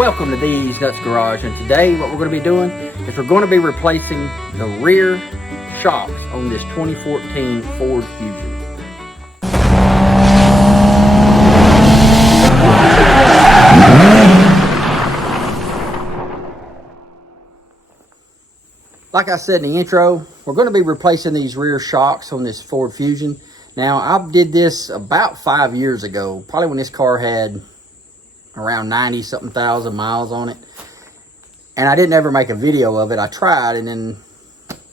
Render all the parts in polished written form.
Welcome to These Nuts Garage, and today what we're going to be doing is we're going to be replacing the rear shocks on this 2014 Ford Fusion. Like I said in the intro, we're going to be replacing these rear shocks on this Ford Fusion. Now, I did this about 5 years ago, probably when this car had around 90-something thousand miles on it. And I didn't ever make a video of it. I tried, and then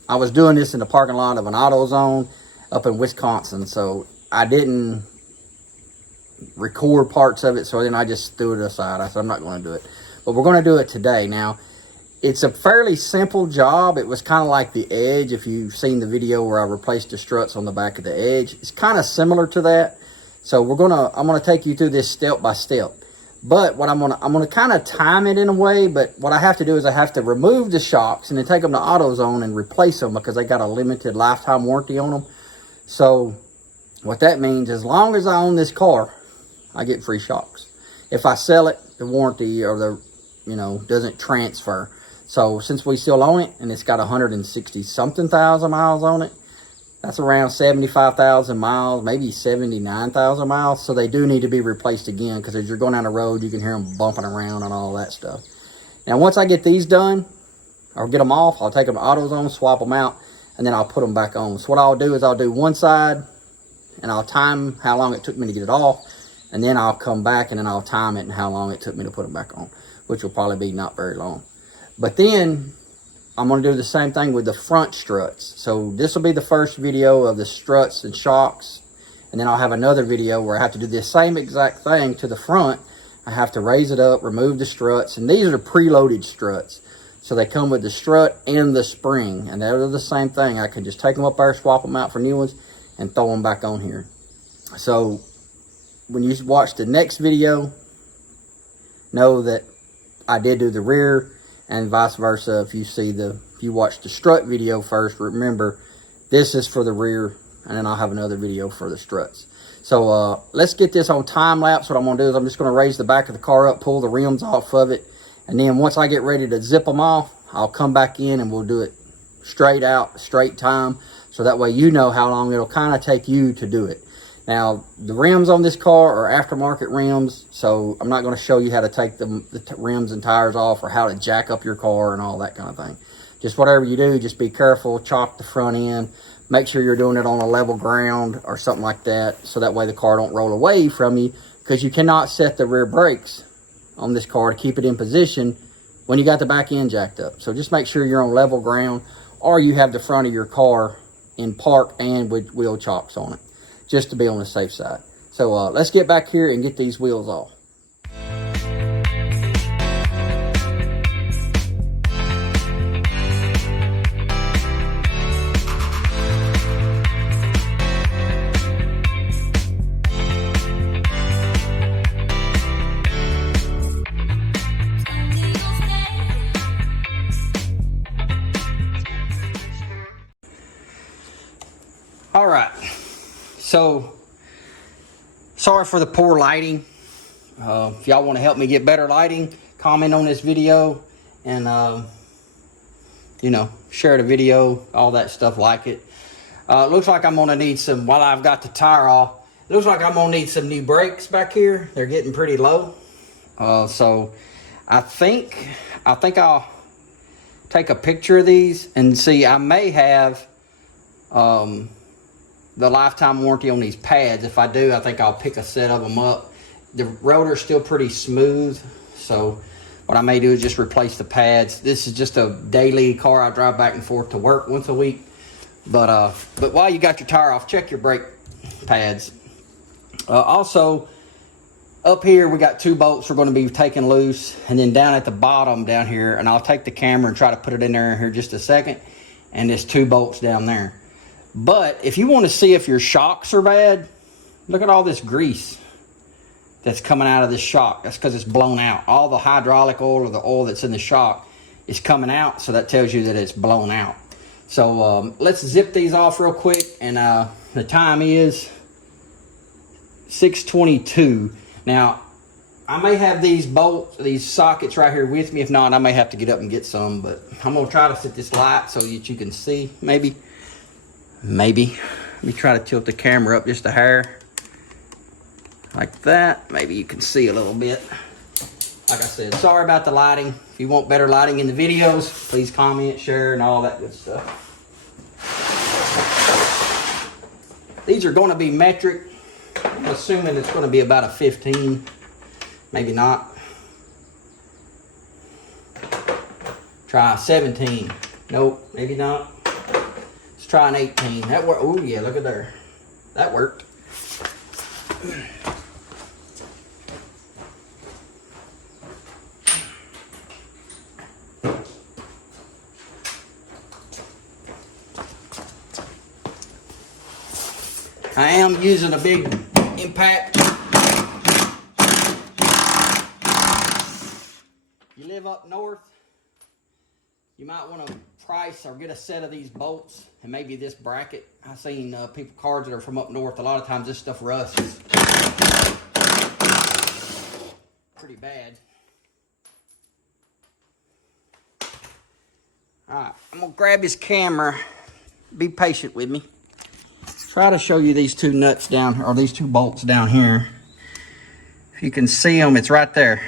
I was doing this in the parking lot of an AutoZone up in Wisconsin. So I didn't record parts of it, so then I just threw it aside. I said, I'm not going to do it. But we're going to do it today. Now, it's a fairly simple job. It was kind of like the Edge. If you've seen the video where I replaced the struts on the back of the Edge, it's kind of similar to that. So I'm gonna take you through this step by step. But what I'm gonna kind of time it in a way. But what I have to do is I have to remove the shocks and then take them to AutoZone and replace them because they got a limited lifetime warranty on them. So what that means, as long as I own this car, I get free shocks. If I sell it, the warranty or the doesn't transfer. So since we still own it and it's got 160-something thousand miles on it, that's around 75,000 miles, maybe 79,000 miles. So they do need to be replaced again because as you're going down the road, you can hear them bumping around and all that stuff. Now, once I get these done, I'll get them off. I'll take them to AutoZone, swap them out, and then I'll put them back on. So what I'll do is I'll do one side and I'll time how long it took me to get it off. And then I'll come back and then I'll time it and how long it took me to put them back on, which will probably be not very long. But then I'm going to do the same thing with the front struts. So this will be the first video of the struts and shocks. And then I'll have another video where I have to do the same exact thing to the front. I have to raise it up, remove the struts. And these are preloaded struts. So they come with the strut and the spring. And they're the same thing. I can just take them up there, swap them out for new ones, and throw them back on here. So when you watch the next video, know that I did do the rear. And vice versa, if you watch the strut video first, remember, this is for the rear, and then I'll have another video for the struts. So let's get this on time lapse. What I'm gonna do is I'm just gonna raise the back of the car up, pull the rims off of it, and then once I get ready to zip them off, I'll come back in and we'll do it straight out, straight time, so that way you know how long it'll kind of take you to do it. Now, the rims on this car are aftermarket rims, so I'm not going to show you how to take the rims and tires off or how to jack up your car and all that kind of thing. Just whatever you do, just be careful, chop the front end, make sure you're doing it on a level ground or something like that, so that way the car don't roll away from you, because you cannot set the rear brakes on this car to keep it in position when you got the back end jacked up. So just make sure you're on level ground, or you have the front of your car in park and with wheel chocks on it, just to be on the safe side. So let's get back here and get these wheels off. All right, so sorry for the poor lighting. If y'all want to help me get better lighting, comment on this video and share the video, all that stuff like it. Looks like I'm gonna need some, while I've got the tire off, looks like I'm gonna need some new brakes back here. They're getting pretty low. So I think I'll take a picture of these and see. I may have the lifetime warranty on these pads. If I do, I think I'll pick a set of them up. The rotor's still pretty smooth, so what I may do is just replace the pads. This is just a daily car. I drive back and forth to work once a week. But while you got your tire off, check your brake pads. Also, up here we got 2 bolts we're going to be taking loose, and then down at the bottom down here, and I'll take the camera and try to put it in there here just a second, and there's 2 bolts down there. But if you want to see if your shocks are bad, look at all this grease that's coming out of this shock. That's because it's blown out. All the hydraulic oil or the oil that's in the shock is coming out, so that tells you that it's blown out. So let's zip these off real quick, and the time is 6:22. Now, I may have these bolts, these sockets right here with me. If not, I may have to get up and get some, but I'm gonna try to set this light so that you can see, maybe. Let me try to tilt the camera up just a hair. Like that, maybe you can see a little bit. Like I said, sorry about the lighting. If you want better lighting in the videos, please comment, share, and all that good stuff. These are gonna be metric. I'm assuming it's gonna be about a 15. Maybe not. Try 17. Nope, maybe not. Let's try an 18. That worked. Oh yeah, look at there. That worked. I am using a big impact. You live up north, you might want to price or get a set of these bolts and maybe this bracket. I've seen people, cars that are from up north, a lot of times this stuff rusts pretty bad. Alright, I'm going to grab his camera. Be patient with me. Try to show you these two nuts down here, or these two bolts down here. If you can see them, it's right there.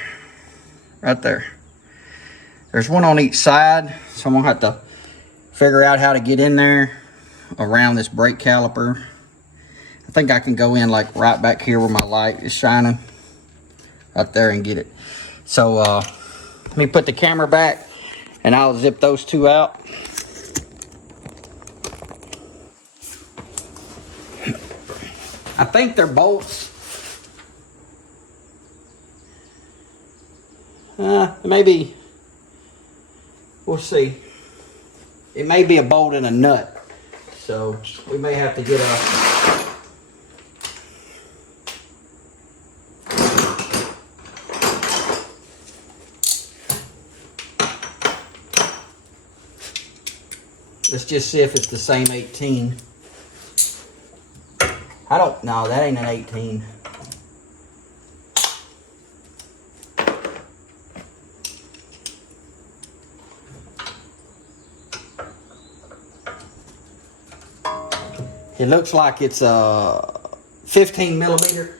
Right there. There's one on each side, so I'm gonna have to figure out how to get in there around this brake caliper. I think I can go in like right back here where my light is shining. Right there and get it. So let me put the camera back and I'll zip those two out. I think they're bolts. Maybe, we'll see. It may be a bolt and a nut. So we may have to get a... Let's just see if it's the same 18. I don't know, that ain't an 18. It looks like it's a 15 millimeter.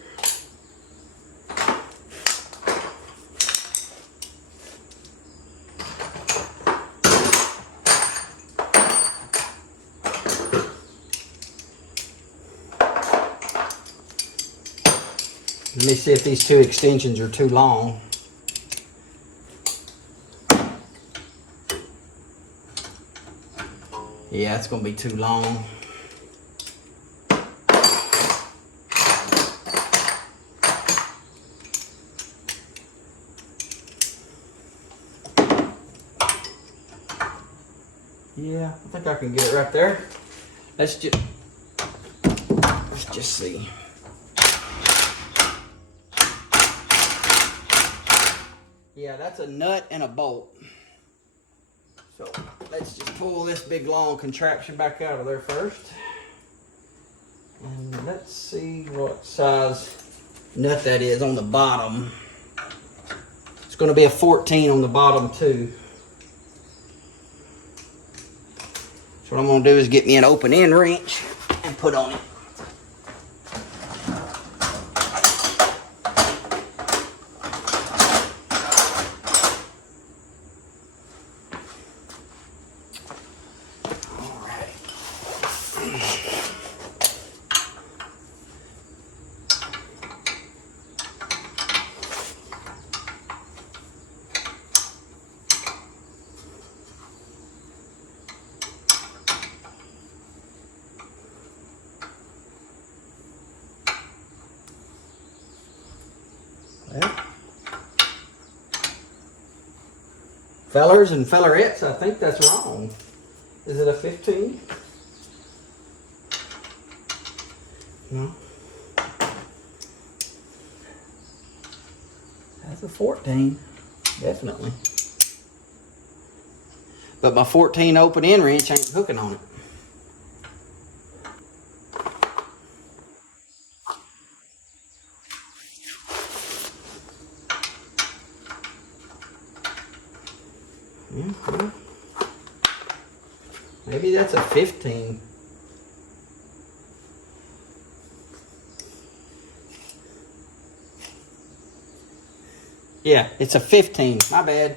Let me see if these two extensions are too long. Yeah, it's gonna be too long. Yeah, I think I can get it right there. Let's just see. Yeah, that's a nut and a bolt. So let's just pull this big long contraption back out of there first. And let's see what size nut that is on the bottom. It's going to be a 14 on the bottom too. So what I'm going to do is get me an open end wrench and put on it. Fellers and fellerettes, I think that's wrong. Is it a 15? No. That's a 14, definitely. But my 14 open end wrench ain't hooking on it. Yeah, well, maybe that's a 15. Yeah, it's a 15. My bad.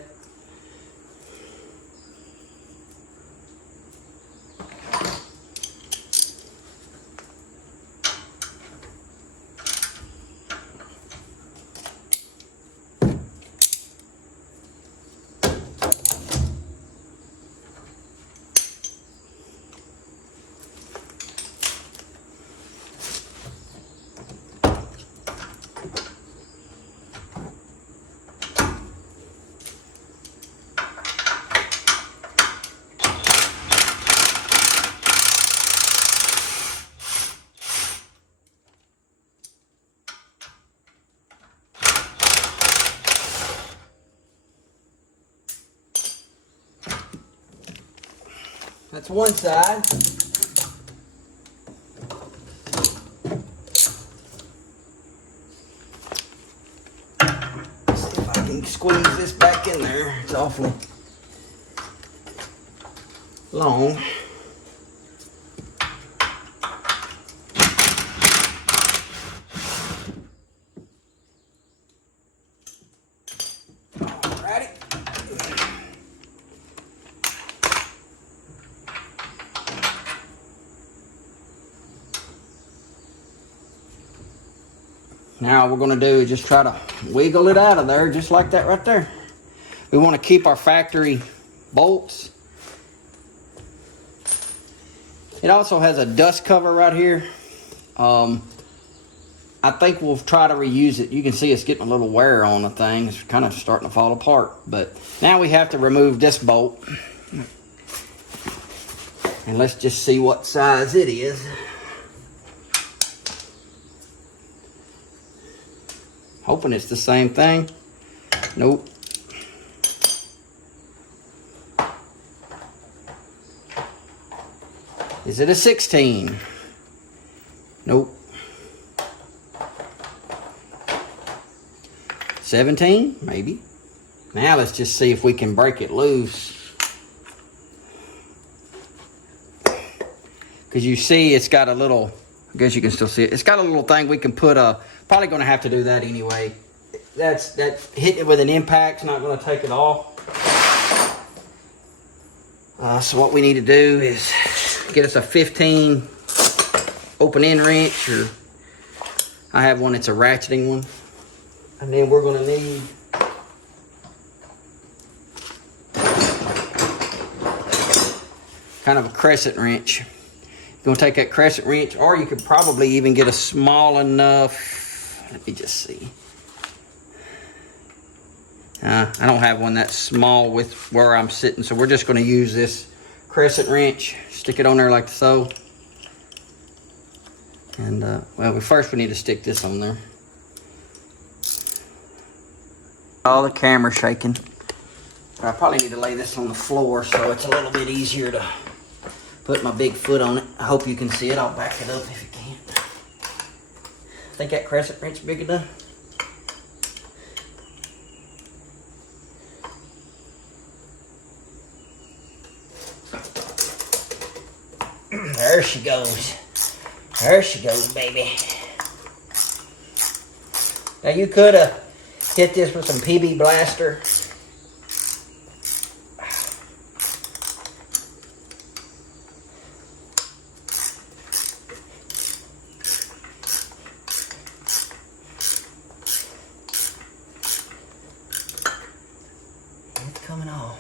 That's one side. Let's see if I can squeeze this back in there. It's awfully long. Alrighty. Now what we're going to do is just try to wiggle it out of there, just like that right there. We want to keep our factory bolts. It also has a dust cover right here. I think we'll try to reuse it. You can see it's getting a little wear on the thing. It's kind of starting to fall apart. But now we have to remove this bolt. And let's just see what size it is. Hoping it's the same thing. Nope. Is it a 16? Nope. 17? Maybe. Now let's just see if we can break it loose. Because you see it's got a little, I guess you can still see it. It's got a little thing we can put a, probably going to have to do that anyway. That hitting it with an impact's not going to take it off. So what we need to do is get us a 15 open end wrench, or I have one that's a ratcheting one. And then we're going to need kind of a crescent wrench. You're going to take that crescent wrench, or you could probably even get a small enough, let me just see. I don't have one that small with where I'm sitting, so we're just going to use this crescent wrench, stick it on there like so. And, well, first we need to stick this on there. All the camera's shaking. I probably need to lay this on the floor so it's a little bit easier to put my big foot on it. I hope you can see it. I'll back it up if you can't. Think that crescent wrench big enough? There she goes. There she goes, baby. Now you could have hit this with some PB Blaster. It's coming off.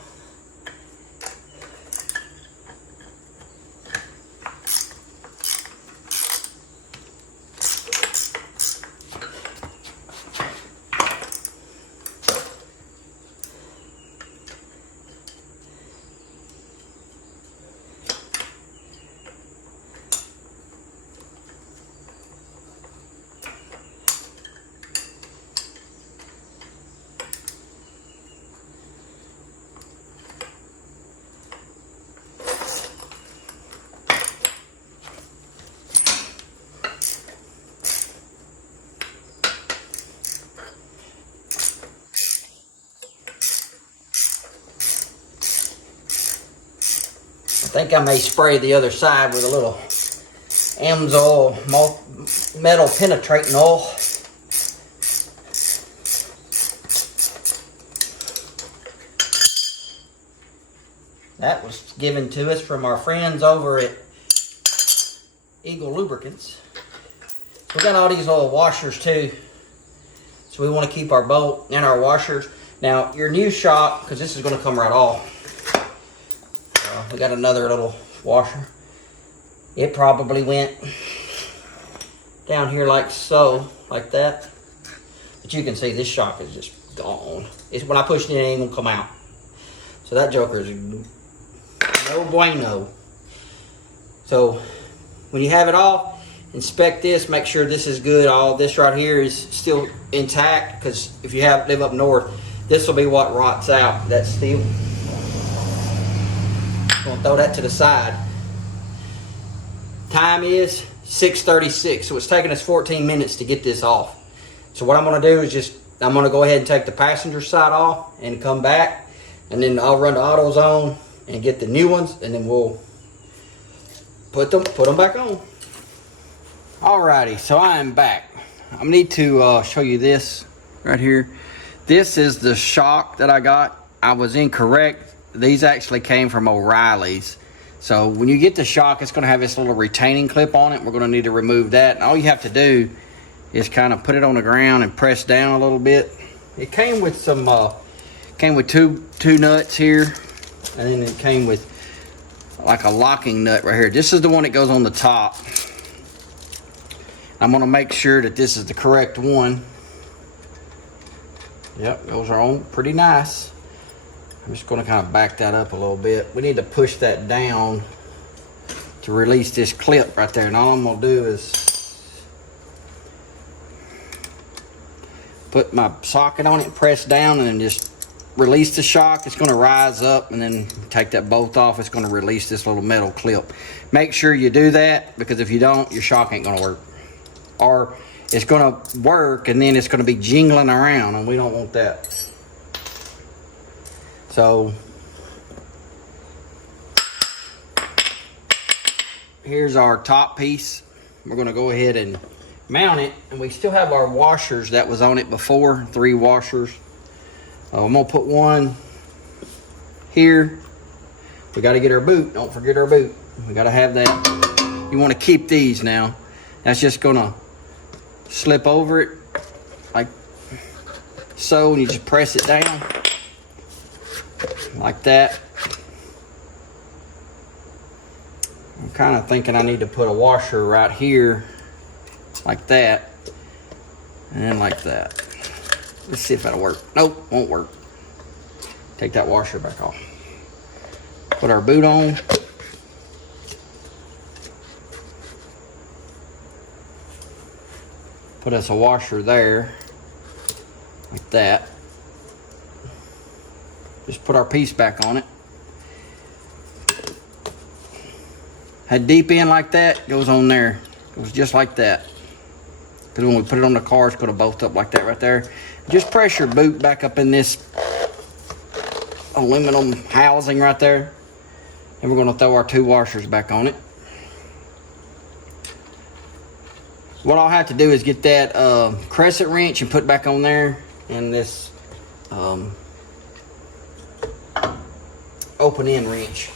think I may spray the other side with a little Amsoil metal penetrating oil. That was given to us from our friends over at Eagle Lubricants. We got all these little washers too. So we want to keep our bolt and our washers. Now your new shock, because this is going to come right off. We got another little washer. It probably went down here like so, like that. But you can see this shock is just gone. When I push it in, it ain't gonna come out. So that joker is no bueno. So when you have it off, inspect this, make sure this is good. All this right here is still intact, because if you live up north, this will be what rots out, that steel. I'm gonna throw that to the side. Time is 6:36, so it's taking us 14 minutes to get this off. So what I'm gonna do is I'm gonna go ahead and take the passenger side off and come back, and then I'll run the AutoZone and get the new ones, and then we'll put them back on. Alrighty, so I am back. I need to show you this right here. This is the shock that I got. I was incorrect. These actually came from O'Reilly's. So when you get the shock, it's going to have this little retaining clip on it. We're going to need to remove that. And all you have to do is kind of put it on the ground and press down a little bit. It came with some, two nuts here, and then it came with like a locking nut right here. This is the one that goes on the top. I'm going to make sure that this is the correct one. Yep, those are on pretty nice. I'm just going to kind of back that up a little bit. We need to push that down to release this clip right there. And all I'm going to do is put my socket on it and press down, and then just release the shock. It's going to rise up, and then take that bolt off. It's going to release this little metal clip. Make sure you do that, because if you don't, your shock ain't going to work. Or it's going to work, and then it's going to be jingling around, and we don't want that. So here's our top piece. We're going to go ahead and mount it, and we still have our washers that was on it before, 3 washers. I'm going to put one here. We got to get our boot. Don't forget our boot. We got to have that. You want to keep these now. That's just going to slip over it like so, and you just press it down like that. I'm kind of thinking I need to put a washer right here like that, and then like that. Let's see if that'll work. Nope, won't work. Take that washer back off. Put our boot on. Put us a washer there like that. Just put our piece back on it. Had deep in like that, goes on there. Goes just like that. Because when we put it on the car, it's going to bolt up like that right there. Just press your boot back up in this aluminum housing right there. And we're going to throw our 2 washers back on it. What I'll have to do is get that crescent wrench and put back on there, and this open end wrench.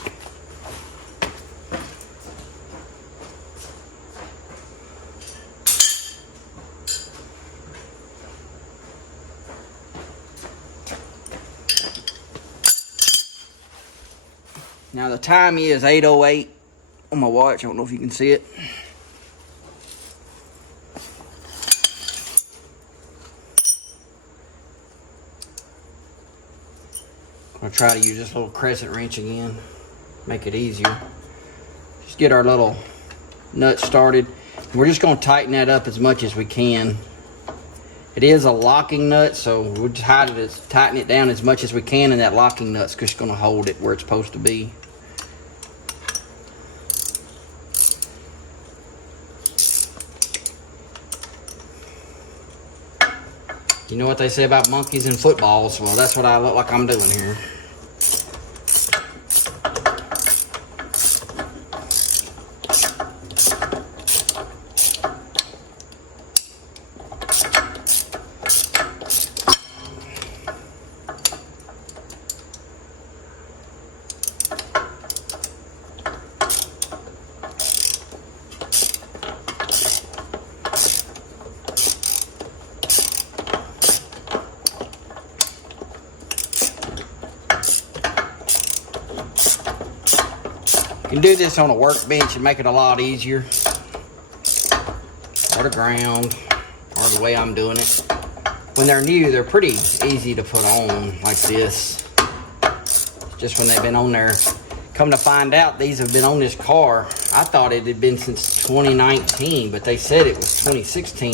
Now the time is 8:08 on my watch. I don't know if you can see it. I'm gonna try to use this little crescent wrench again, make it easier. Just get our little nut started. We're just gonna tighten that up as much as we can. It is a locking nut, so we'll just tighten it down as much as we can, and that locking nut's just gonna hold it where it's supposed to be. You know what they say about monkeys and footballs? Well, that's what I look like I'm doing here. You do this on a workbench and make it a lot easier. Or the ground, or the way I'm doing it. When they're new, they're pretty easy to put on like this. Just when they've been on there. Come to find out, these have been on this car. I thought it had been since 2019, but they said it was 2016.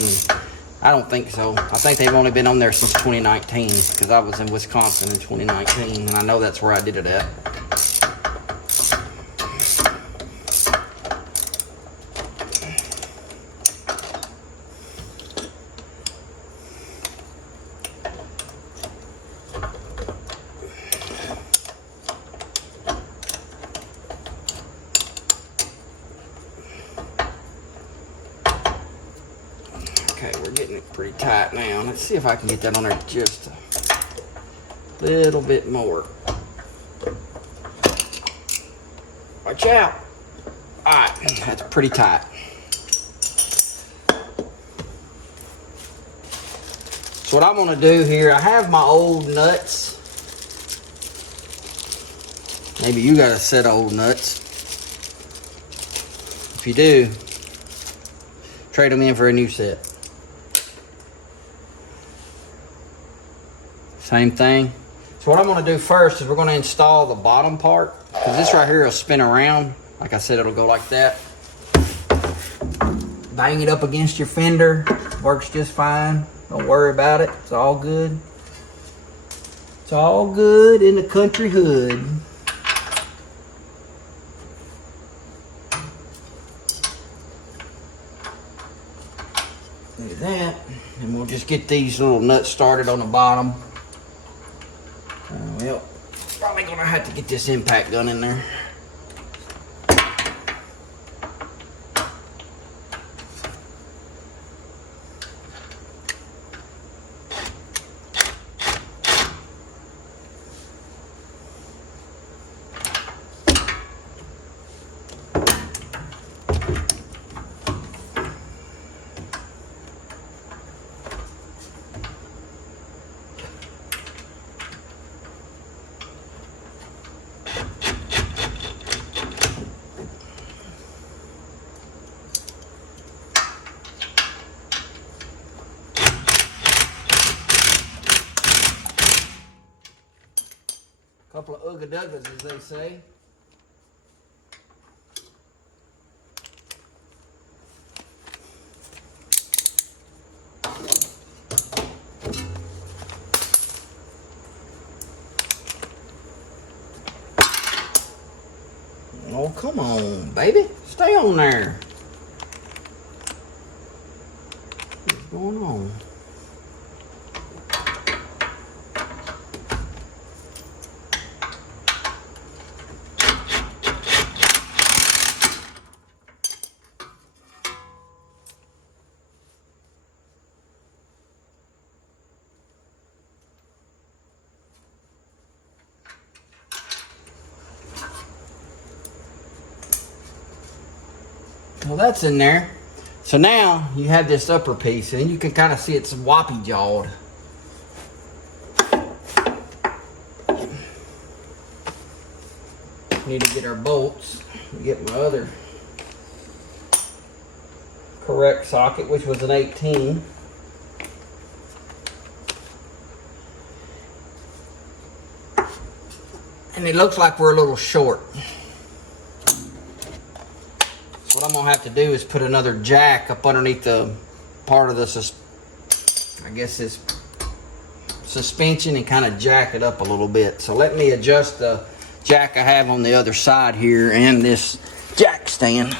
I don't think so. I think they've only been on there since 2019 because I was in Wisconsin in 2019, and I know that's where I did it at. Okay, we're getting it pretty tight now. Let's see if I can get that on there just a little bit more. Watch out. All right, that's pretty tight. So what I'm gonna do here, I have my old nuts. Maybe you got a set of old nuts. If you do, trade them in for a new set. Same thing. So what I'm going to do first is we're going to install the bottom part, because this right here will spin around. Like I said, it'll go like that. Bang it up against your fender. Works just fine. Don't worry about it. It's all good. It's all good in the country hood. Look at that. And we'll just get these little nuts started on the bottom. Well, probably gonna have to get this impact gun in there. Couple of Ugga Duggas, as they say. Oh, come on, baby. Stay on there. What's going on? Well, that's in there. So now you have this upper piece, and you can kind of see it's whoppy jawed. Need to get our bolts. Get my other correct socket, which was an 18. And it looks like we're a little short. What I'm gonna have to do is put another jack up underneath the part of the, I guess this suspension, and kind of jack it up a little bit. So let me adjust the jack I have on the other side here and this jack stand,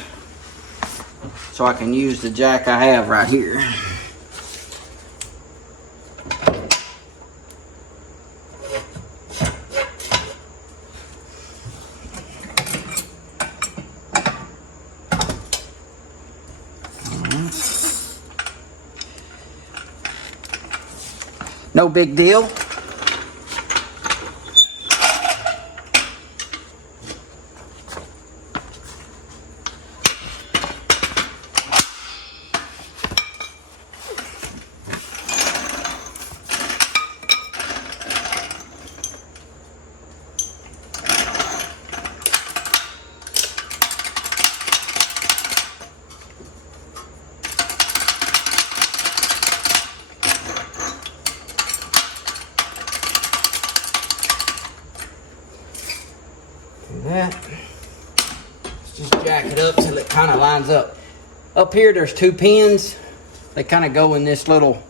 so I can use the jack I have right here. No big deal. that. Let's just jack it up till it kind of lines up. Up here, there's 2 pins. They kind of go in these little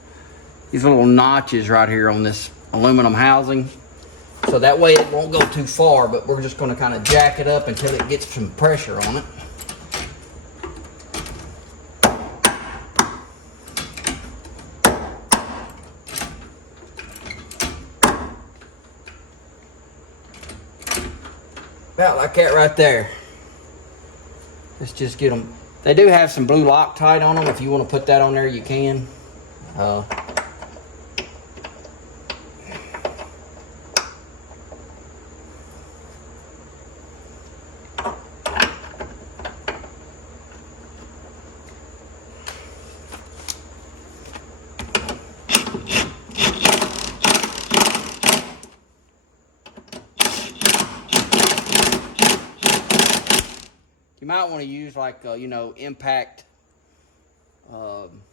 notches right here on this aluminum housing. So that way it won't go too far, but we're just going to kind of jack it up until it gets some pressure on it. About like that right there. Let's just get them. They do have some blue Loctite on them. If you want to put that on there, you can. You might want to use like, you know, impact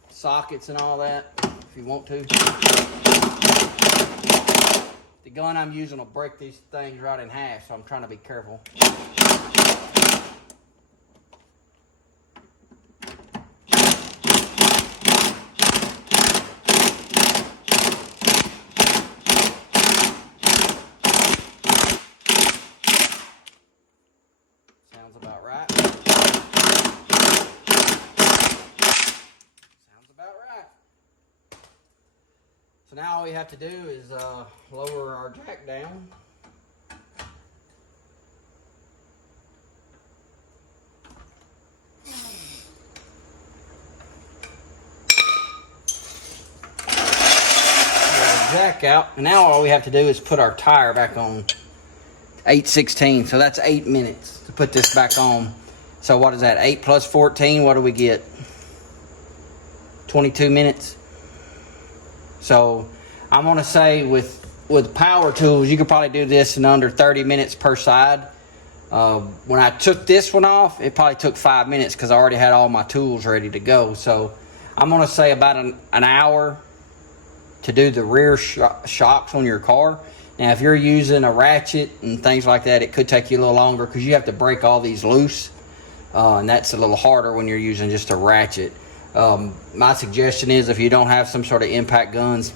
sockets and all that if you want to. The gun I'm using will break these things right in half, so I'm trying to be careful. Sounds about right. So now all we have to do is lower our jack down. Jack out, and now all we have to do is put our tire back on 8/16. So that's 8 minutes to put this back on. So what is that? 8 plus 14. What do we get? 22 minutes. So I'm gonna say with power tools, you could probably do this in under 30 minutes per side. When I took this one off, it probably took 5 minutes because I already had all my tools ready to go. So I'm gonna say about an hour to do the rear shocks on your car. Now, if you're using a ratchet and things like that, it could take you a little longer because you have to break all these loose. And that's a little harder when you're using just a ratchet. My suggestion is if you don't have some sort of impact guns,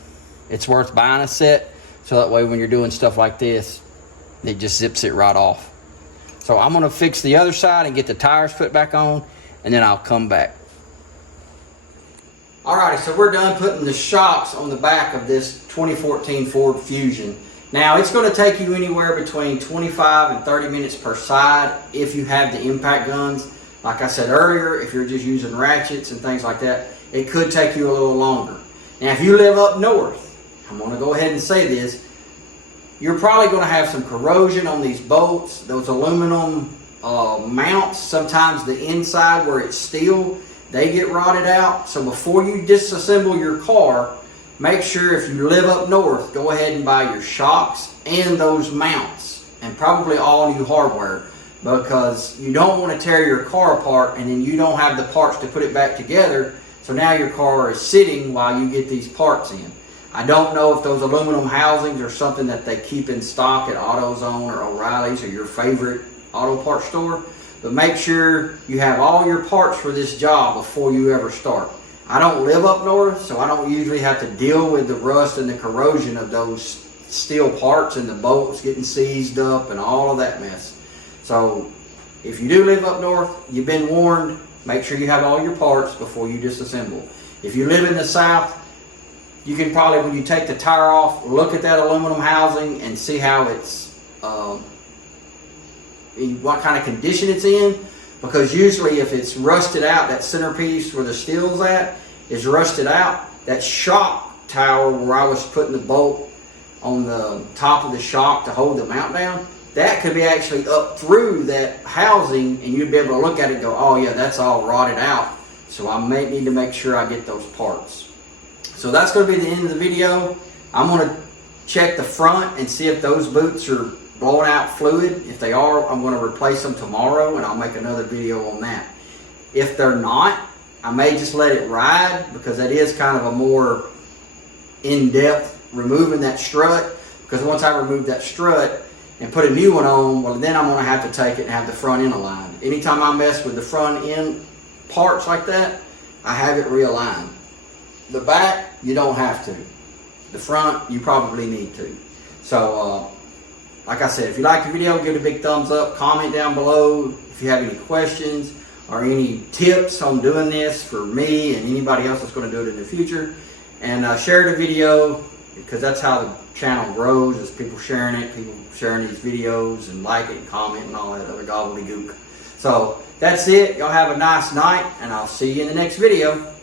it's worth buying a set. So that way when you're doing stuff like this, it just zips it right off. So I'm going to fix the other side and get the tires put back on, and then I'll come back. Alrighty, so we're done putting the shocks on the back of this 2014 Ford Fusion. Now, it's going to take you anywhere between 25 and 30 minutes per side if you have the impact guns. Like I said earlier, if you're just using ratchets and things like that, it could take you a little longer. Now, if you live up north, I'm going to go ahead and say this, you're probably going to have some corrosion on these bolts, those aluminum mounts. Sometimes the inside where it's steel, they get rotted out. So before you disassemble your car, make sure if you live up north, go ahead and buy your shocks and those mounts and probably all new hardware, because you don't want to tear your car apart and then you don't have the parts to put it back together. So now your car is sitting while you get these parts in. I don't know if those aluminum housings are something that they keep in stock at AutoZone or O'Reilly's or your favorite auto parts store, but make sure you have all your parts for this job before you ever start. I don't live up north, so I don't usually have to deal with the rust and the corrosion of those steel parts and the bolts getting seized up and all of that mess. So if you do live up north, you've been warned, make sure you have all your parts before you disassemble. If you live in the south, you can probably, when you take the tire off, look at that aluminum housing and see how it's, what kind of condition it's in. Because usually if it's rusted out, that centerpiece where the steel's at is rusted out. That shock tower where I was putting the bolt on the top of the shock to hold the mount down, that could be actually up through that housing, and you'd be able to look at it and go, oh yeah, that's all rotted out. So I may need to make sure I get those parts. So that's going to be the end of the video. I'm going to check the front and see if those boots are blowing out fluid. If they are, I'm going to replace them tomorrow and I'll make another video on that. If they're not, I may just let it ride, because that is kind of a more in-depth removing that strut, because once I remove that strut, and put a new one on, well, then I'm going to have to take it and have the front end aligned. Anytime I mess with the front end parts like that, I have it realigned. The back, you don't have to. The front, you probably need to. So, like I said, if you like the video, give it a big thumbs up. Comment down below if you have any questions or any tips on doing this for me and anybody else that's going to do it in the future. And share the video, because that's how the channel grows, is people sharing it, people sharing these videos and like it and comment and all that other gobbledygook. So that's it. Y'all have a nice night, and I'll see you in the next video.